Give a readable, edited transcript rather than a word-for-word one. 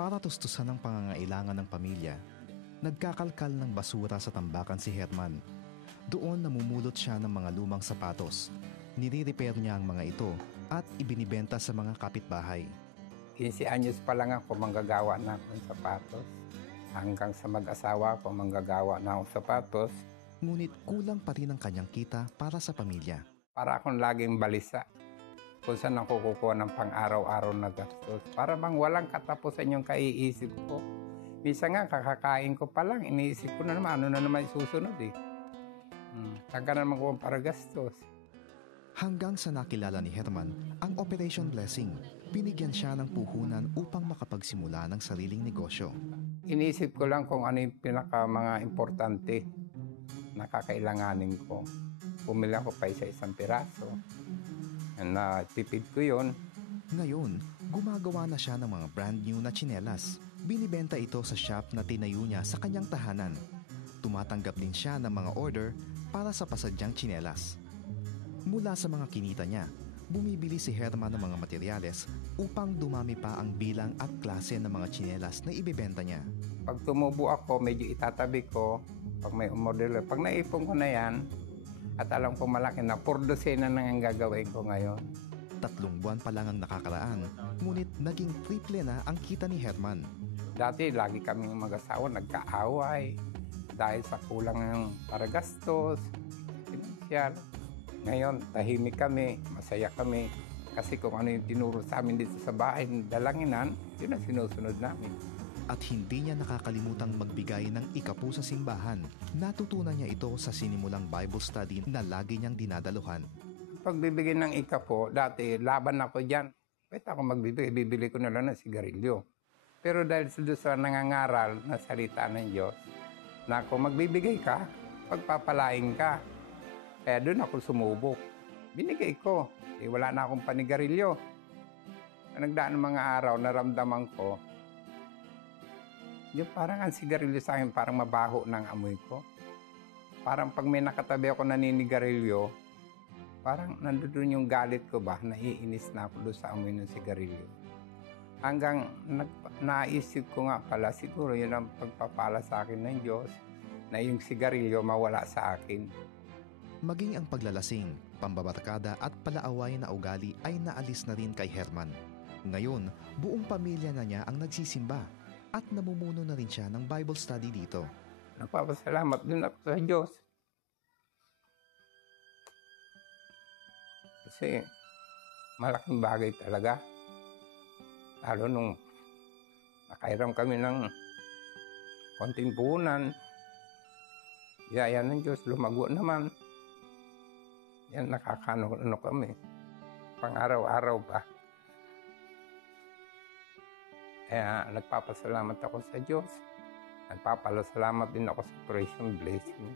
Para tustusan ang pangangailangan ng pamilya, nagkakalkal ng basura sa tambakan si Herman. Doon namumulot siya ng mga lumang sapatos. Nire-repair niya ang mga ito at ibinibenta sa mga kapitbahay. 15 anyos pa lang ako, manggagawa na ako ng sapatos. Hanggang sa mag-asawa ko, manggagawa na ako ng sapatos. Ngunit kulang pa rin ang kanyang kita para sa pamilya. Para akong laging balisa kung saan ako kukuha ng pang-araw-araw na gastos. Para bang walang katapusan yung kaiisip ko. Minsan nga, kakakain ko pa lang, iniisip ko na naman, ano na naman susunod eh. Saan ka naman ko para gastos? Hanggang sa nakilala ni Herman ang Operation Blessing, binigyan siya ng puhunan upang makapagsimula ng sariling negosyo. Iniisip ko lang kung ano yung mga importante na kakailanganin ko. Pumili ako pa isang piraso. Na tipid ko yun. Ngayon, gumagawa na siya ng mga brand new na tsinelas. Binibenta ito sa shop na tinayo niya sa kanyang tahanan. Tumatanggap din siya ng mga order para sa pasadyang tsinelas. Mula sa mga kinita niya, bumibili si Herman ng mga materyales upang dumami pa ang bilang at klase ng mga tsinelas na ibebenta niya. Pag tumubo ako, medyo itatabi ko. Pag may umorder, pag naipon ko na yan, at alam ko malaki na 4 dosena na ang gagawin ko ngayon. 3 buwan pa lang ang nakakaraan, ngunit naging triple na ang kita ni Herman. Dati, lagi kaming mag-asawa nagkaaway dahil sa kulang ng para gastos, financial. Ngayon, tahimik kami, masaya kami. Kasi kung ano yung tinuro sa amin dito sa bahay, dalanginan, yun ang sinusunod namin. At hindi niya nakakalimutang magbigay ng ikapu sa simbahan. Natutunan niya ito sa sinimulang Bible study na lagi niyang dinadaluhan. Pagbibigay ng ikapo, dati laban ako dyan. Pwede ako magbibigay, bibili ko na lang ng sigarilyo. Pero dahil sa nangangaral na salita ng Diyos, na kung magbibigay ka, pagpapalain ka. Kaya doon ako sumubok. Binigay ko. Wala na akong panigarilyo. Nagdaan ng mga araw, naramdaman ko, yung parang ang sigarilyo sa akin, parang mabaho ng amoy ko. Parang pag may nakatabi ako naninigarilyo, parang nandoon yung galit ko ba, naiinis na ako doon sa amoy ng sigarilyo. Hanggang naisip ko nga pala, siguro yun ang pagpapala sa akin ng Diyos, na yung sigarilyo mawala sa akin. Maging ang paglalasing, pambabarkada at palaaway na ugali ay naalis na rin kay Herman. Ngayon, buong pamilya na niya ang nagsisimba at namumuno na rin siya ng Bible study dito. Nagpapasalamat din ako sa Diyos. Kasi malaking bagay talaga. Lalo nung nakairam kami ng konting puhunan, yaya ng Diyos, lumago naman. Yan, nakakano kami. Pang-araw-araw pa. Kaya nagpapasalamat ako sa Diyos. Nagpapasalamat din ako sa Operation Blessing.